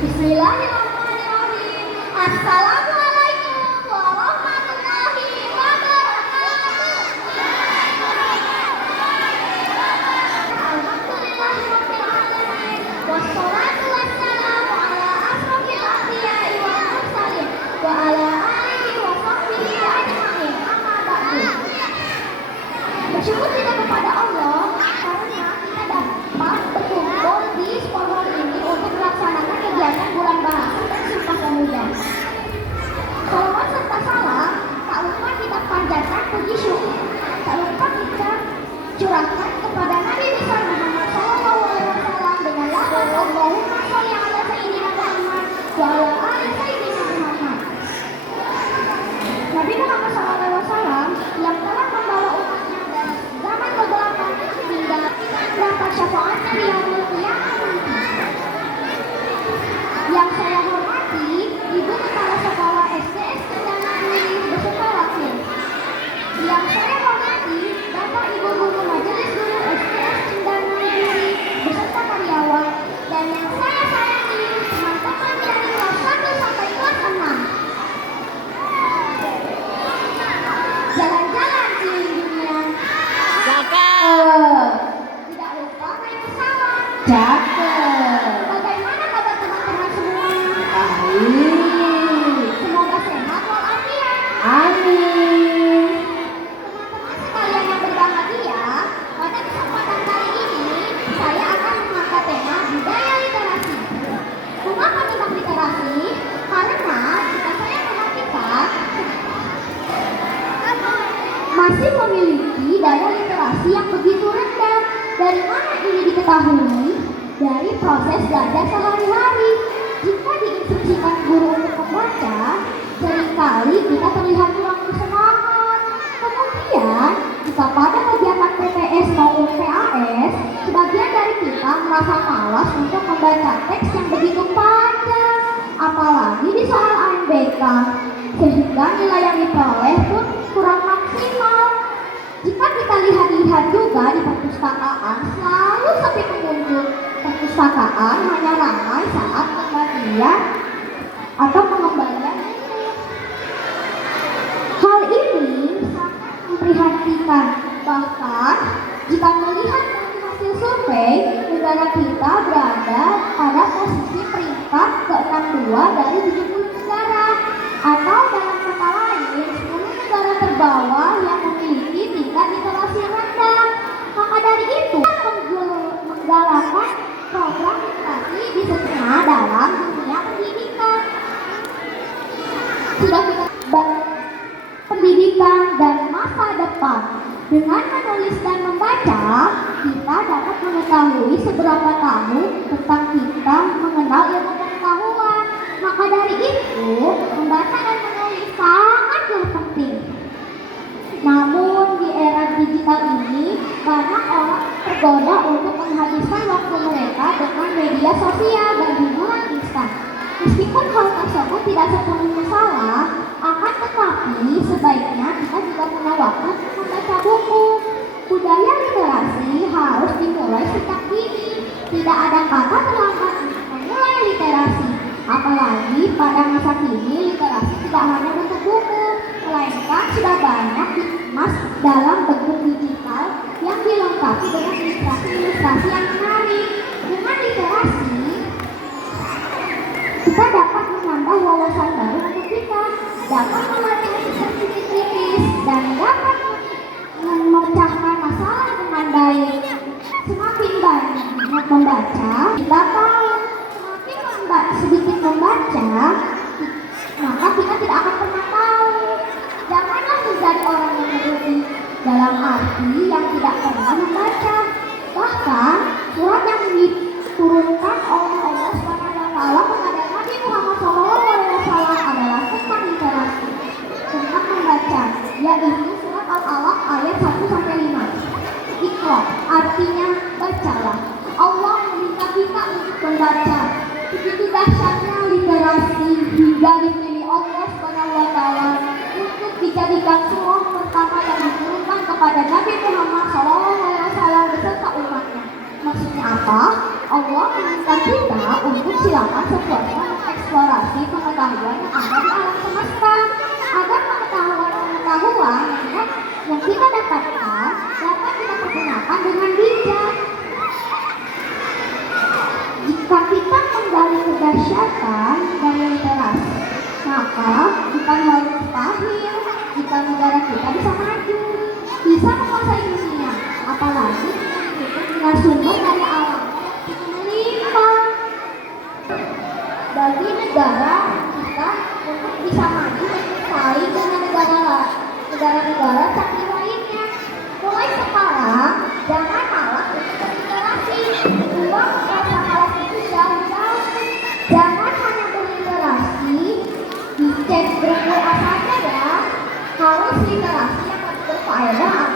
Bismillahirrahmanirrahim. Assalamualaikum warahmatullahi wabarakatuh. Alhamdulillahirabbil alamin. Wassalatu wassalamu ala asrofil anbiya'i wal mursalin wa ala alihi wa sahbihi ajmain. Amma ba'du. Bersyukur kita kepada Allah karena kita dapat berkumpul di sekolah ini untuk melaksanakan kegiatan bulan bahasa dan Sumpah Pemuda. Salawat serta salam tak lupa kita panjatkan puji syukur, tak lupa kita curahkan kepada Nabi besar Muhammad SAW dengan lafaz Allahumma sholli ala sayyidina Muhammad wa ala ali sayyidina Muhammad. Nabi Muhammad SAW yang telah membawa umatnya dari zaman kegelapan hingga mendapat syafaatnya di yaumul qiyamah nanti. Yang saya hormati Ibu Kepala Sekolah SDS Cendana Giri beserta wakil. Yang saya hormati Bapak Ibu Guru Majelis Guru SDS Cendana Giri beserta karyawan. Dan yang saya sayangi teman-teman dari kelas 1 sampai kelas 6. Jalan-jalan keliling dunia. Tidak lupa naik pesawat. Bagaimana kabar teman-teman semua? Semoga sehat walafiat. Amin. Teman-teman sekalian yang berbahagia, pada kesempatan kali ini saya akan mengangkat tema budaya literasi. Mengapa tentang literasi? Karena jika saya perhatikan masih memiliki daya literasi yang begitu rendah. Dari mana ini diketahui? Dari proses belajar sehari-hari. Jika diinstruksikan guru untuk membaca, seringkali kita terlihat kurang bersemangat. Kemudian, jika pada kegiatan PPS maupun PAS, sebagian dari kita merasa malas untuk membaca teks yang begitu panjang, apalagi di soal AMBK, sehingga nilai yang diperoleh pun kurang maksimal. Jika kita lihat-lihat juga di perpustakaan, selalu sepi pengunjung. Perpustakaan hanya ramai saat pembagian atau pengembalian buku. Hal ini sangat memprihatinkan. Bahkan, jika melihat dari hasil survei, negara kita berada pada posisi peringkat ke-62 dari 70 negara. Atau dalam kata lain, 10 negara terbawah yang memiliki tingkat literasi rendah. Maka dari itu, menggalakkan program literasi khususnya dalam dunia pendidikan. Sudah kita pendidikan dan masa depan. Dengan menulis dan membaca, kita dapat mengetahui seberapa tahu tentang kita mengenal ilmu pengetahuan. Maka dari itu, membaca dan menulis sangatlah penting. Namun di era digital ini, banyak orang tergoda untuk menghabiskan waktu mereka dengan media sosial dan hiburan instan. Meskipun hal tersebut tidak sepenuhnya salah, akan tetapi sebaiknya kita juga punya waktu untuk membaca buku. Budaya literasi harus dimulai sejak dini. Tidak ada kata terlambat untuk memulai literasi. Apalagi pada masa kini, literasi tidak hanya bentuk buku, melainkan sudah banyak dikemas dalam bentuk digital yang dilengkapi dengan ilustrasi-ilustrasi yang menarik. Dengan literasi, kita dapat menambah wawasan baru untuk kita, dapat melatih berpikir kritis, dan dapat memecahkan masalah dengan baik. Semakin banyak membaca, kita tahu. Sedikit membaca, maka kita tidak akan pernah tahu. Janganlah menjadi orang yang merugi, dalam arti yang tidak pernah membaca. Bahkan surat yang diturunkan oleh Allah SWT kepada Nabi Muhammad SAW adalah tentang literasi, tentang membaca, yaitu surat Al-Alaq ayat 1-5. Iqra artinya bacalah. Allah meminta kita untuk membaca. Begitu dahsyatnya literasi hingga dipilih Allah SWT untuk dijadikan surah pertama yang diturunkan kepada Nabi Muhammad SAW beserta umatnya. Maksudnya apa? Allah meminta kita untuk silakan sepuasnya mengeksplorasi pengetahuan yang ada di alam semesta agar pengetahuan yang kita dapatkan dapat kita pergunakan dengan bijak. Jika kita menggali kedahsyatan dari literasi, maka bukan hal mustahil jika negara kita bisa maju, bisa menguasai dunia, apalagi dengan sumber dari alam yang melimpah. Bagi negara kita untuk bisa maju dan bersaing dengan negara-negara canggih lainnya. Mulai sekarang, jangan malas untuk berliterasi. Buang rasa malas itu jauh-jauh. Jangan hanya berliterasi di chat grup WA saja ya. Harus literasi yang lebih berfaedah